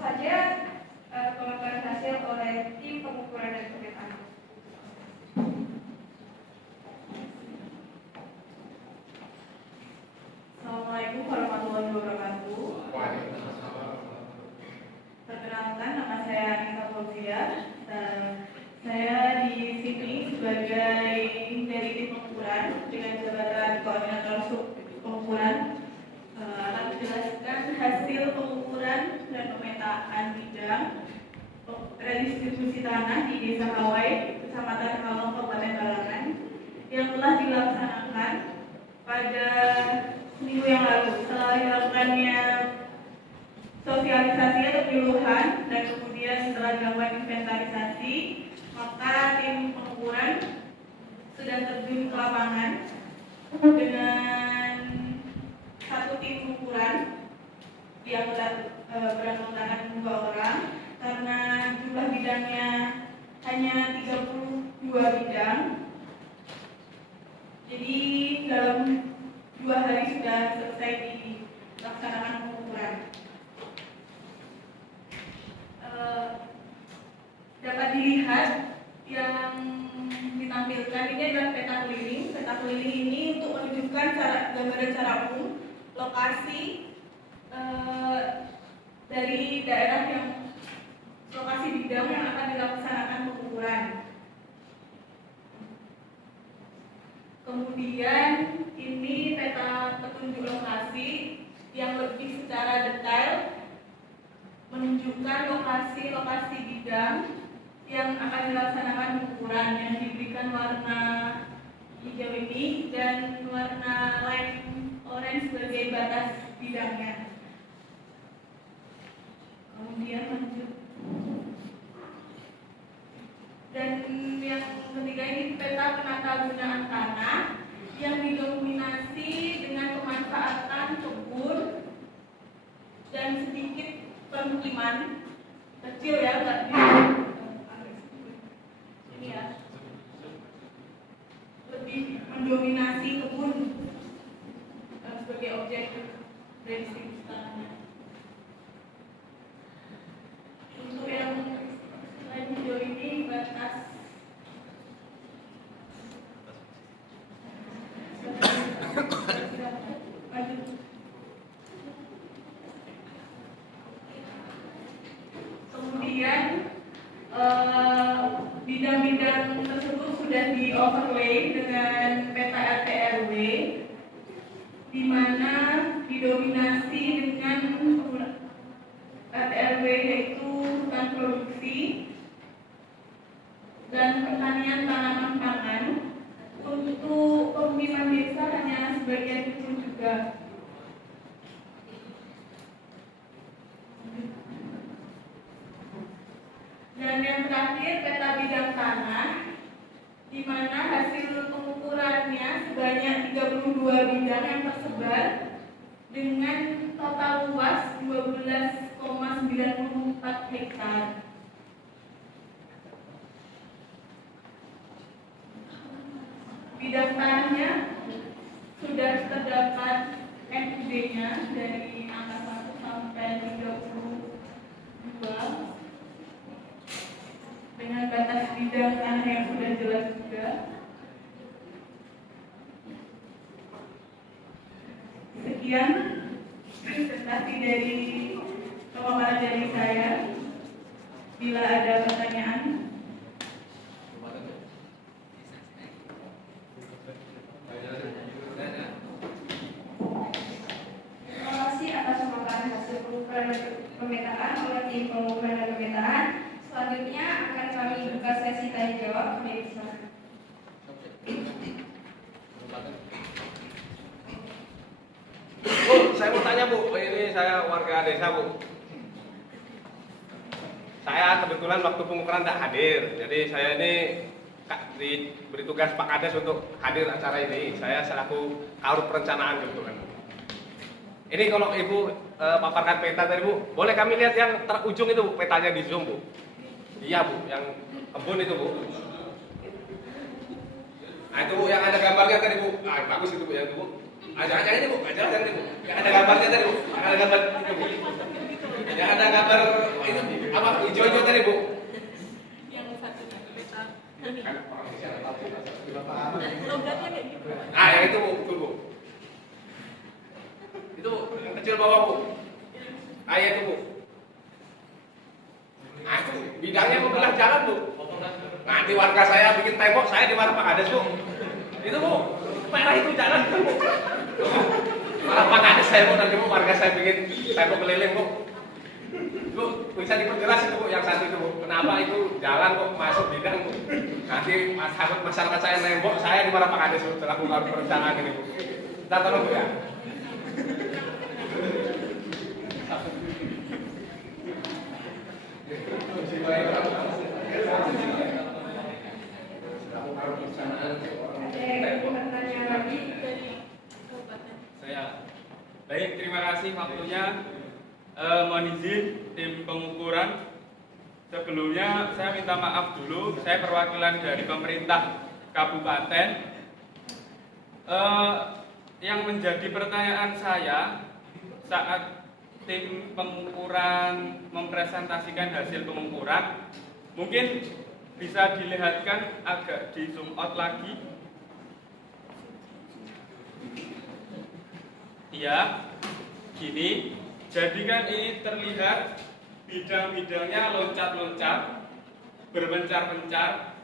saja pemaparan hasil oleh tim pengukuran dan pemetaan. Assalamualaikum warahmatullahi wabarakatuh. Perkenalkan, nama saya Anissa Fauzia. Saya di sini sebagai dari tim pengukuran dengan jabatan koordinator sub pengukuran. Akan menjelaskan hasil pengukuran dan pemetaan bidang redistribusi tanah di Desa Kawai, Kecamatan Kalong, Kabupaten Balangan yang telah dilaksanakan pada minggu yang lalu. Setelah dilakukannya sosialisasi atau penyuluhan dan kemudian setelah dilakukan inventarisasi, maka tim pengukuran sudah terjun ke lapangan dengan satu tim pengukuran yang beranggotakan 2 orang karena jumlah bidangnya hanya 32 bidang. Jadi dalam 2 hari sudah selesai dilaksanakan pengukuran. Dapat dilihat yang ditampilkan ini adalah peta keliling. Peta keliling ini untuk menunjukkan gambaran secara umum lokasi dari daerah yang lokasi bidang yang akan dilaksanakan pengukuran. Kemudian ini peta petunjuk lokasi yang lebih secara detail menunjukkan lokasi-lokasi bidang yang akan dilaksanakan pengukuran yang diberikan warna hijau ini dan warna light orange sebagai batas bidangnya. Kemudian lanjut. Dan yang ketiga ini peta penata gunaan tanah yang didominasi dengan pemanfaatan kebun dan sedikit permukiman kecil ya, enggak ini ya, lebih mendominasi kebun sebagai objek redistribusi tanahnya. Untuk yang lain hijau ini batas kemudian bidang-bidang tersebut sudah di overlay dengan peta RT RW di mana didominasi dengan RT RW yaitu hutan produksi dan pertanian tanaman pangan. Untuk pemukiman desa hanya sebagian kecil juga. Dan yang terakhir peta bidang tanah di mana hasil pengukurannya sebanyak 32 bidang yang tersebar dengan total luas 12,94 hektar. Bidang tanahnya sudah terdapat NUD-nya dari angka 1 sampai 32 dengan batas bidang tanah yang sudah jelas juga. Sekian presentasi dari pemaparan dari saya. Bila ada pertanyaan. Terima kasih atas pemaparan hasil pengukuran dan pemetaan oleh tim pengukuran dan pemetaan. Selanjutnya akan kami buka sesi tanya jawab. Bu, saya mau tanya Bu, ini saya warga desa Bu. Saya kebetulan waktu pengukuran tidak hadir, jadi saya ini diberi tugas Pak Kades untuk hadir acara ini. Saya selaku Karut Perencanaan kebetulan. Ini kalau Ibu paparkan peta tadi Bu, boleh kami lihat yang terujung itu Bu, petanya di zoom Bu. Iya Bu, yang kebun itu Bu. Nah itu Bu, yang ada gambarnya tadi Bu. Ah bagus itu Bu ya Bu. Aja ini Bu, aja ini Bu. Yang ada gambarnya tadi Bu, yang ada gambar itu Bu. Yang ada gambar itu apa hijau-hijau tadi Bu? Yang satunya peta ini. Kan orang bicara tahu. Logatnya kayak gitu. Ah, yang itu Bu, betul Bu. Itu yang kecil bawah Bu. Ah, ya itu Bu. Nah, itu bidangnya membelah jalan Bu. Nanti warga saya bikin tembok, saya di mana Pak Kades Bu. Itu Bu, merah itu jalan itu Bu. Malah Pak Kades saya Bu, nanti Bu warga saya bikin tembok keliling Bu. Bu, bisa diperjelas itu Bu, yang satu itu Bu. Kenapa itu jalan kok masuk bidang Bu. Nanti masyarakat saya nembok, saya di mana Pak Kades Bu, selaku perencanaan ini Bu. Kita tolong Bu ya. Saya baik, terima kasih waktunya. Mohon izin tim pengukuran. Sebelumnya saya minta maaf dulu, saya perwakilan dari pemerintah kabupaten. Yang menjadi pertanyaan saya saat tim pengukuran mempresentasikan hasil pengukuran, mungkin bisa dilihatkan agak di zoom out lagi. Ya, gini. Jadi kan ini terlihat bidang-bidangnya loncat-loncat, berpencar-pencar.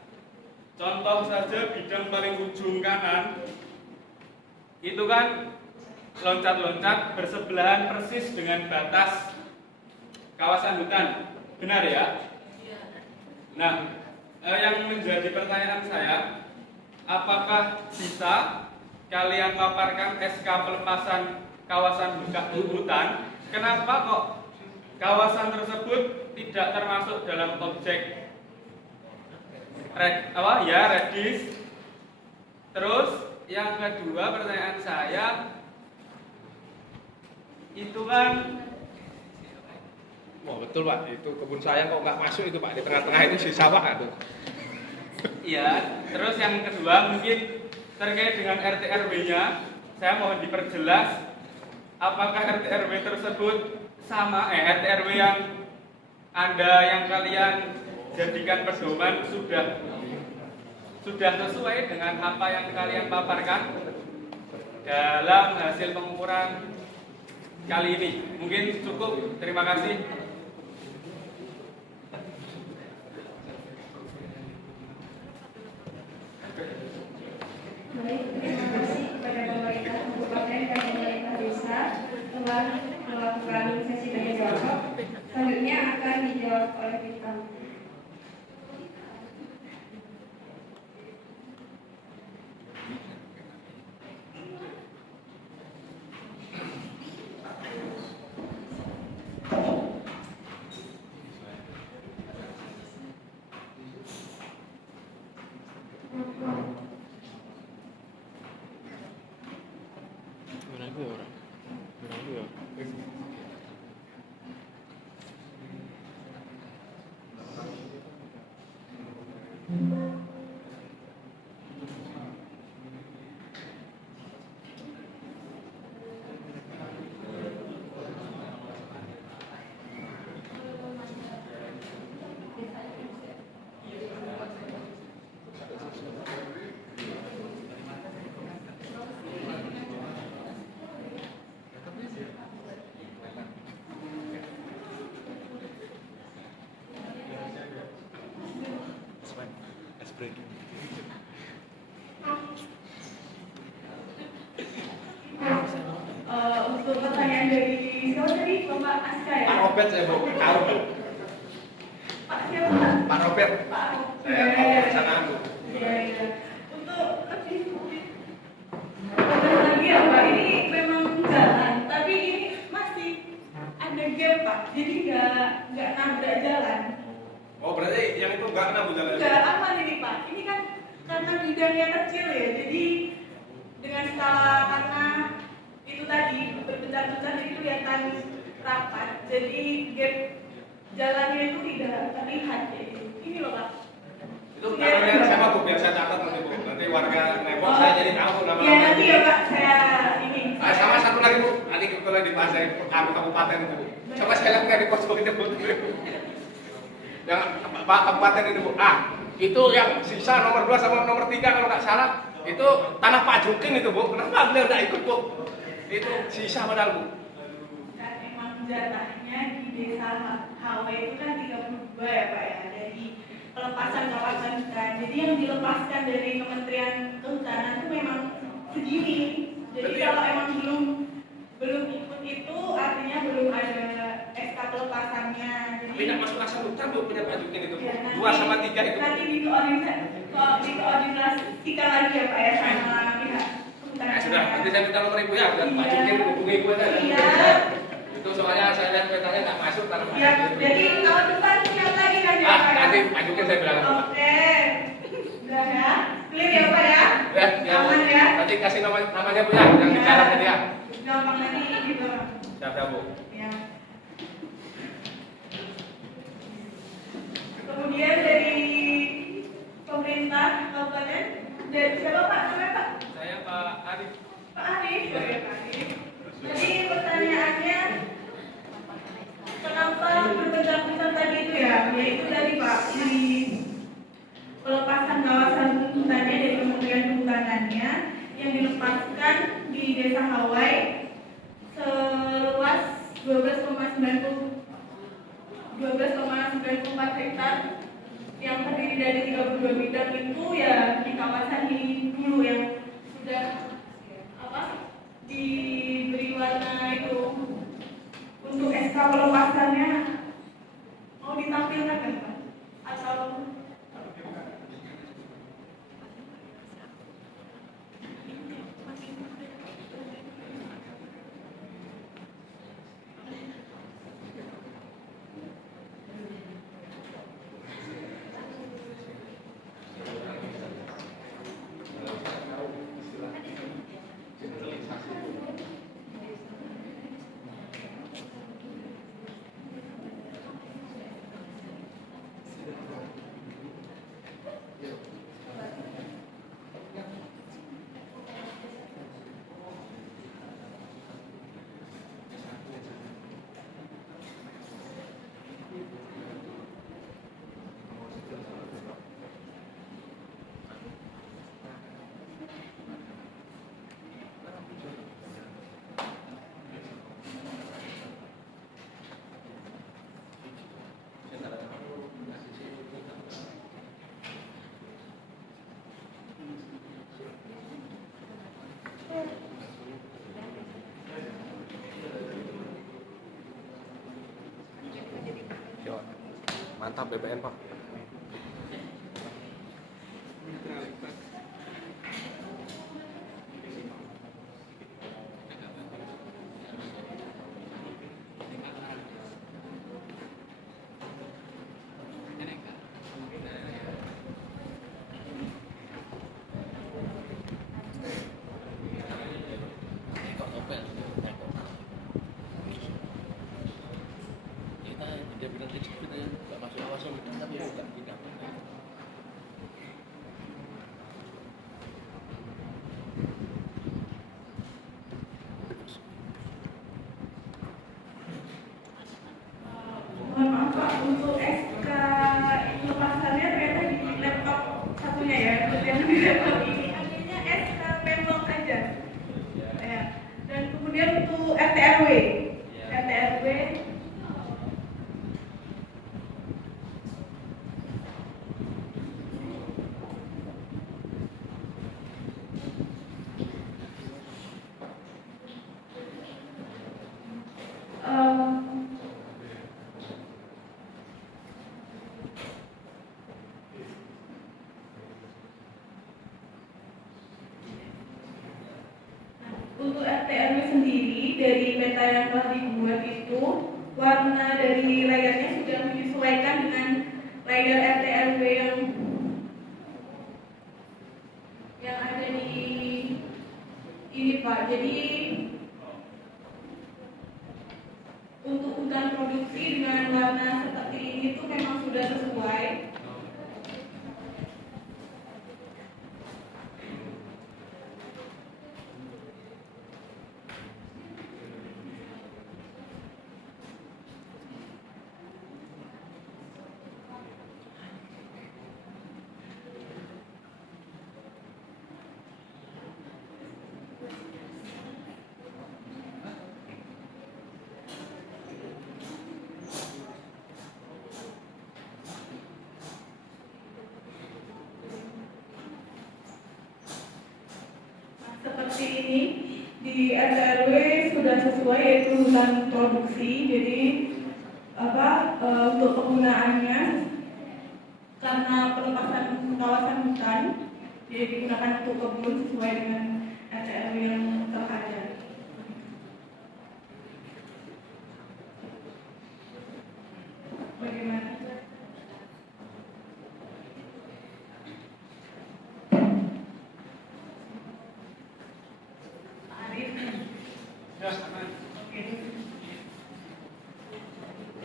Contoh saja bidang paling ujung kanan, itu kan loncat-loncat bersebelahan persis dengan batas kawasan hutan. Benar ya? Nah, yang menjadi pertanyaan saya, apakah bisa kalian paparkan SK pelepasan kawasan hutan? Kenapa kok kawasan tersebut tidak termasuk dalam objek redis? Terus yang kedua pertanyaan saya, itu kan Wah betul Pak, itu kebun saya kok nggak masuk itu Pak, di tengah-tengah itu si sawah nggak tuh? iya. Terus yang kedua mungkin terkait dengan RT RW-nya, saya mohon diperjelas apakah RT RW tersebut sama RT RW yang kalian jadikan pedoman sudah sesuai dengan apa yang kalian paparkan dalam hasil pengukuran kali ini. Mungkin cukup, terima kasih. Baik, terima kasih kepada pemerintah kabupaten dan pemerintah desa telah melakukan sesi tanya jawab. Selanjutnya akan dijawab oleh kita. Untuk pertanyaan dari siapa tadi? Bapak Aska ya? Pak Robert saya Bu, tahu Bu. Pak siapa Pak? Pak Robert, Pak saya tahu perencanaan Bu. Iya, iya. Untuk lebih lagi ya Pak, ini memang jalan, tapi ini masih ada gap Pak, jadi nggak nabrak jalan. Oh berarti yang itu nggak kena Bu jalan? Nggak aman ini Pak, ini kan karena bidangnya kecil ya, jadi dengan skala karena itu tadi berbencar-bencar jadi kelihatan rapat, jadi gap jalannya itu tidak terlihat jadi ini loh Pak. Itu namanya siapa Bu? Biar saya catat nanti Bu. Nanti warga nembok saya jadi tahu nama. Iya nanti ya Pak, saya ini. Sama satu lagi Bu, nanti kebetulan di bahasa kabupaten Bu. Coba saya lihat nggak di pos itu Bu. Yang Pak Kabupaten itu Bu. Itu yang sisa nomor 2 sama nomor 3 kalau nggak salah. Itu tanah Pak Jukin itu Bu. Kenapa beliau nggak ikut Bu? Itu sisa padahal Bu. Dan emang jatahnya di desa HW itu kan 32 ya Pak ya. Jadi pelepasan kawasan hutan. Jadi yang dilepaskan dari Kementerian Kehutanan itu memang segini. Jadi kalau emang belum ikut itu artinya belum ada SK pelepasannya. Jadi Tapi tidak masuk asal hutan Bu punya Pak Jukin itu Bu. ya, 2 sama 3 itu. nanti dikoordinasikan lagi ya Pak ya sama pihak kehutanan. Nah, sudah, nanti saya minta nomor Ibu ya, dan Pak Jukin hubungi Ibu aja. Iya. Itu soalnya saya lihat petanya nggak masuk tanah Pak Ya, Jukin. jadi tahun depan siap lagi kan ya Pak ya? Nanti Pak Jukin saya bilang. Oke. Udah ya? Clear ya Pak ya? Ya, Aman ya? nanti kasih namanya Bu ya, yang di jalan tadi ya. Gampang nanti gitu. Siap Bu. Ya. Kemudian dari pemerintah kabupaten, dari siapa Pak? Namanya Pak? Saya Pak Arif. Pak Arif. Oh ya Pak Arif. Jadi pertanyaannya, kenapa berbentak-bentak tadi itu ya? Yaitu tadi Pak, di pelepasan kawasan hutannya dari Kementerian Kehutanannya yang dilepaskan di Desa Hawai seluas 12,94 hektar yang terdiri dari 32 bidang itu ya di kawasan ini dulu yang sudah diberi warna itu. Untuk SK pelepasannya mau ditampilkan kan Pak? Atau Mantap BBM Pak. mohon maaf Pak, untuk SK pelepasannya ternyata di laptop satunya ya, yang di laptop ini akhirnya SK Pemlok aja. Ya. Dan kemudian untuk RT/RW, untuk RT/RW sendiri dari peta yang telah dibuat itu warna dari layarnya sudah menyesuaikan dengan layar RT/RW yang ada di ini Pak. Jadi untuk hutan produksi dengan warna seperti ini itu memang sudah sesuai. sini di RT RW sudah sesuai, yaitu hutan produksi. Jadi untuk penggunaannya karena pelepasan kawasan hutan, jadi digunakan untuk kebun sesuai dengan RT RW yang telah ada. Bagaimana? Arif. Ya, aman. Oke.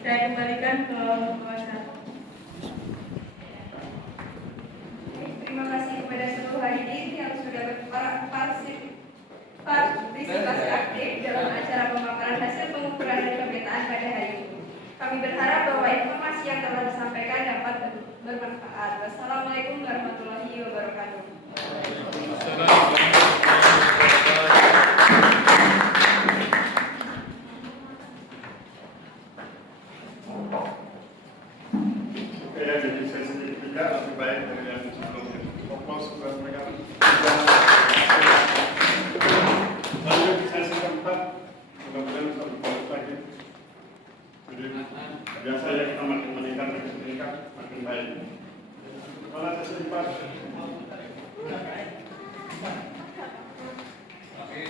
Saya kembalikan ke kuasa. Terima kasih kepada seluruh hadirin yang sudah berpartisipasi aktif dalam acara pemaparan hasil pengukuran dan pemetaan pada hari ini. Kami berharap bahwa informasi yang telah disampaikan dapat bermanfaat. Wassalamualaikum warahmatullahi wabarakatuh. Ya, jadi saya sendiri juga lebih baik dari yang sebelumnya. Fokus buat mereka. Lalu di sesi keempat, mudah-mudahan bisa berbagus lagi. Jadi biasa ya kita makin meningkat, makin baik. Mana sesi 4? Oke.